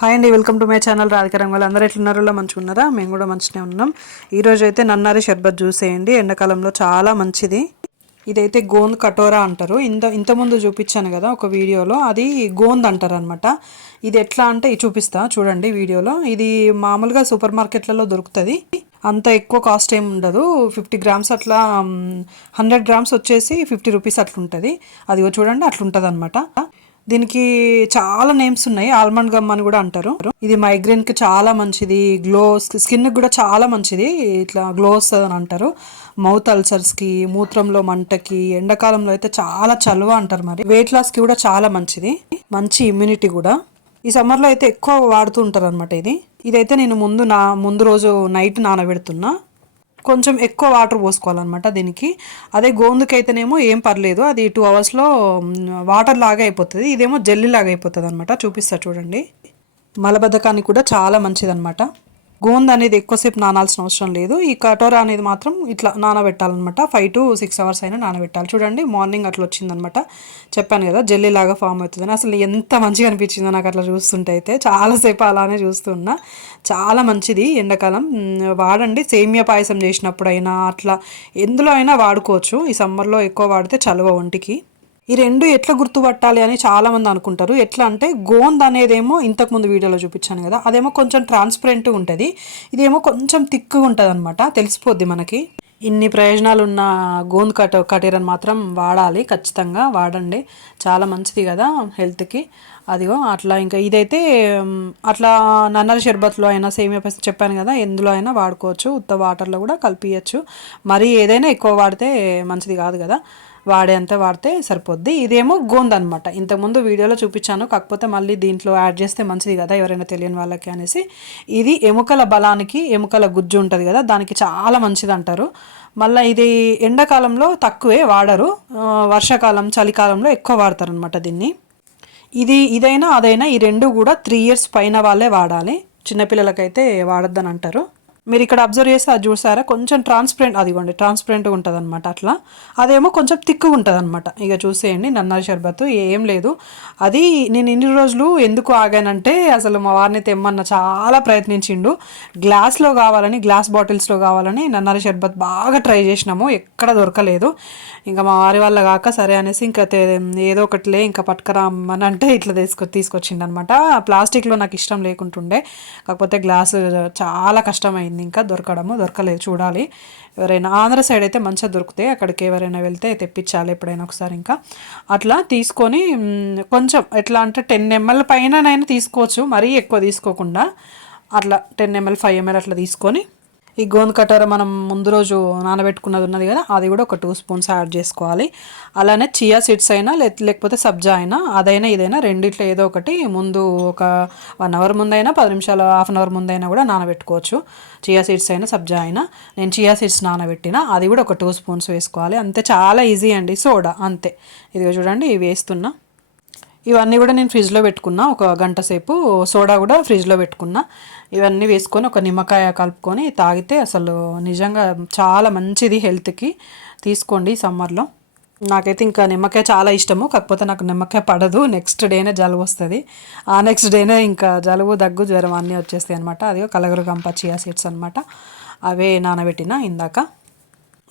Hi అండి welcome to my channel రాధికరం వాళ్ళు అందరూ ఎట్లున్నారో? మంచిగా మేము కూడా మంచిగా ఉన్నాం. ఈరోజు అయితే నన్నారి షర్బత్ జ్యూస్ వేయండి. ఎండాకాలంలో చాలా మంచిది. ఇదైతే గోంద్ కటోరా అంటారు. ఇంత ఇంతకుముందు చూపించాను కదా ఒక వీడియోలో. అది గోంద్ అంటారు అనమాట ఇది ఎట్లా అంటే చూపిస్తా చూడండి వీడియోలో. ఇది మామూలుగా సూపర్ మార్కెట్లలో దొరుకుతుంది. అంత ఎక్కువ కాస్ట్ ఏమి ఉండదు. ఫిఫ్టీ గ్రామ్స్ అట్లా హండ్రెడ్ గ్రామ్స్ వచ్చేసి ఫిఫ్టీ రూపీస్ అట్లా ఉంటుంది అది చూడండి అట్లుంటుంది అనమాట దీనికి చాలా నేమ్స్ ఉన్నాయి. ఆల్మండ్ గమ్ అని కూడా అంటారు. ఇది మైగ్రేన్కి చాలా మంచిది. గ్లో స్కిన్ కూడా చాలా మంచిది. ఇట్లా గ్లో వస్తుంది అని అంటారు. మౌత్ అల్సర్స్కి మూత్రంలో మంటకి ఎండాకాలంలో అయితే చాలా చలువ అంటారు మరి. వెయిట్ లాస్కి కూడా చాలా మంచిది. మంచి ఇమ్యూనిటీ కూడా. ఈ సమ్మర్లో అయితే ఎక్కువ వాడుతూ ఉంటారు అనమాట ఇది. ఇదైతే నేను ముందు నా ముందు రోజు నైట్ నానబెడుతున్నా. కొంచెం ఎక్కువ వాటర్ పోసుకోవాలన్నమాట దీనికి. అదే గోందుకైతేనేమో ఏం పర్లేదు. అది టూ అవర్స్లో వాటర్ లాగా అయిపోతుంది. ఇదేమో జెల్లీ లాగా అయిపోతుంది అనమాట చూపిస్తా చూడండి. మలబద్ధకానికి కూడా చాలా మంచిదన్నమాట. గోంద అనేది ఎక్కువసేపు నానాల్సిన అవసరం లేదు. ఈ కటోరా అనేది మాత్రం ఇట్లా నానబెట్టాలన్నమాట. ఫైవ్ టు సిక్స్ అవర్స్ అయినా నానబెట్టాలి. చూడండి మార్నింగ్ అట్లా వచ్చిందనమాట చెప్పాను కదా జెల్లీ లాగా ఫామ్ అవుతుంది అసలు ఎంత మంచిగా అనిపించిందో నాకు అట్లా చూస్తుంటే అయితే. చాలాసేపు అలానే చూస్తున్నా చాలా మంచిది ఎండాకాలం. వాడండి. సేమియా పాయసం చేసినప్పుడైనా అట్లా ఎందులో అయినా వాడుకోవచ్చు. ఈ సమ్మర్లో ఎక్కువ వాడితే చలువ ఒంటికి. ఈ రెండు ఎట్లా గుర్తుపట్టాలి అని చాలామంది అనుకుంటారు. ఎట్లా అంటే గోంద్ అనేదేమో ఇంతకుముందు వీడియోలో చూపించాను కదా అదేమో కొంచెం ట్రాన్స్పరెంట్ ఉంటుంది. ఇదేమో కొంచెం థిక్గా ఉంటుంది అనమాట తెలిసిపోద్ది మనకి. ఇన్ని ప్రయోజనాలు ఉన్న గోంద్ కట కటీరని మాత్రం వాడాలి. ఖచ్చితంగా వాడండి. చాలా మంచిది కదా హెల్త్కి. అదిగో అట్లా ఇంకా ఇదైతే అట్లా నన్నల షర్బత్లో అయినా సేమియా చెప్పాను కదా ఎందులో అయినా వాడుకోవచ్చు. ఉత్త వాటర్లో కూడా కలిపియచ్చు. మరి ఏదైనా ఎక్కువ వాడితే మంచిది కాదు కదా. వాడేంత వాడితే సరిపోద్ది. ఇదేమో గోంద్ అనమాట ఇంతకుముందు వీడియోలో చూపించాను. కాకపోతే మళ్ళీ దీంట్లో యాడ్ చేస్తే మంచిది కదా ఎవరైనా తెలియని వాళ్ళకి అనేసి. ఇది ఎముకల బలానికి ఎముకల గుజ్జు ఉంటుంది కదా దానికి చాలా మంచిది అంటారు. మళ్ళీ ఇది ఎండాకాలంలో తక్కువే వాడరు. వర్షాకాలం చలికాలంలో ఎక్కువ వాడతారు అనమాట దీన్ని. ఇది ఇదైనా అదైనా ఈ రెండు కూడా త్రీ ఇయర్స్ పైన వాళ్ళే వాడాలి. చిన్నపిల్లలకైతే వాడొద్దని అంటారు. మీరు ఇక్కడ అబ్జర్వ్ చేస్తే అది చూసారా? కొంచెం ట్రాన్స్పరెంట్ అదిగోండి ట్రాన్స్పరెంట్గా ఉంటుంది అనమాట అట్లా. అదేమో కొంచెం థిక్గా ఉంటుంది అనమాట ఇక చూసేయండి నన్నారి షర్బత్ ఏం లేదు. అది నేను ఇన్ని రోజులు ఎందుకు ఆగానంటే అసలు మా వారిని తెమ్మన్న చాలా ప్రయత్నించిండు. గ్లాస్లో కావాలని గ్లాస్ బాటిల్స్లో కావాలని నన్నారి షర్బత్ బాగా ట్రై చేసినాము ఎక్కడ దొరకలేదు. ఇంకా మా వారి వల్ల కాక సరే అనేసి ఇంకా ఏదో ఒకటిలే ఇంకా పట్టుకరామని అంటే ఇట్లా తీసుకొ తీసుకొచ్చిండనమాట ప్లాస్టిక్లో నాకు ఇష్టం లేకుంటుండే. కాకపోతే గ్లాస్ చాలా కష్టమైంది. అయిపోయింది ఇంకా దొరకడము దొరకలేదు. చూడాలి. ఎవరైనా ఆంధ్ర సైడ్ అయితే మంచిగా దొరుకుతాయి. అక్కడికి ఎవరైనా వెళ్తే తెప్పించాలి ఎప్పుడైనా ఒకసారి ఇంకా. అట్లా తీసుకొని కొంచెం ఎట్లా అంటే టెన్ ఎంఎల్ పైననైనా తీసుకోవచ్చు. మరీ ఎక్కువ తీసుకోకుండా. అట్లా టెన్ ఎంఎల్ ఫైవ్ ఎంఎల్ అట్లా తీసుకొని ఈ గోంద కటార మనం ముందు రోజు నానబెట్టుకున్నది ఉన్నది కదా అది కూడా ఒక టూ స్పూన్స్ యాడ్ చేసుకోవాలి. అలానే చియా సీడ్స్ అయినా లేకపోతే సబ్జా అయినా అదైనా ఇదైనా రెండిట్లో ఏదో ఒకటి ముందు ఒక వన్ అవర్ ముందైనా పది నిమిషాలు హాఫ్ అన్ అవర్ ముందైనా కూడా నానబెట్టుకోవచ్చు. చియా సీడ్స్ అయినా సబ్జా అయినా. నేను చియా సీడ్స్ నానబెట్టిన అది కూడా ఒక టూ స్పూన్స్ వేసుకోవాలి. అంతే చాలా ఈజీ అండి సోడా అంతే. ఇదిగో చూడండి ఇవి వేస్తున్నా. ఇవన్నీ కూడా నేను ఫ్రిడ్జ్లో పెట్టుకున్నా ఒక గంట సేపు. సోడా కూడా ఫ్రిడ్జ్లో పెట్టుకున్నా. ఇవన్నీ వేసుకొని ఒక నిమ్మకాయ కలుపుకొని తాగితే అసలు నిజంగా చాలా మంచిది హెల్త్కి. తీసుకోండి సమ్మర్లో. నాకైతే ఇంకా నిమ్మకాయ చాలా ఇష్టము. కాకపోతే నాకు నిమ్మకాయ పడదు. నెక్స్ట్ డేనే జలుబు వస్తుంది. ఆ నెక్స్ట్ డేనే ఇంకా జలుబు దగ్గు జ్వరం అన్నీ వచ్చేస్తాయి అనమాట అది కలగరు గంప చియా సీడ్స్ అనమాట అవే నానబెట్టిన ఇందాక.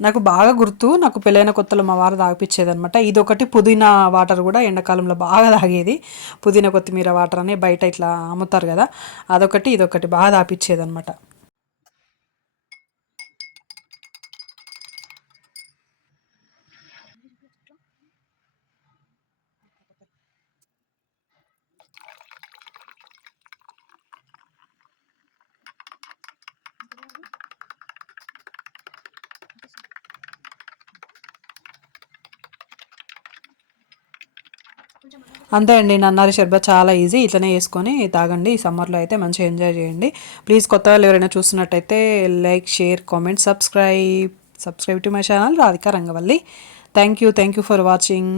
నాకు బాగా గుర్తు. నాకు పెళ్ళైన కొత్తలో మా వారు తాగిపించేది అనమాట ఇదొకటి పుదీనా వాటర్ కూడా ఎండాకాలంలో బాగా తాగేది. పుదీనా కొత్తిమీర వాటర్ అని బయట ఇట్లా అమ్ముతారు కదా అదొకటి ఇదొకటి బాగా తాపించేది అంతే అండి నన్నారి షర్బత్ చాలా ఈజీ ఇట్లనే వేసుకొని తాగండి ఈ సమ్మర్లో అయితే మంచిగా ఎంజాయ్ చేయండి. ప్లీజ్ కొత్త వాళ్ళు ఎవరైనా చూస్తున్నట్టయితే like share comment subscribe subscribe to my channel Radhika Rangavalli. Thank you thank you for watching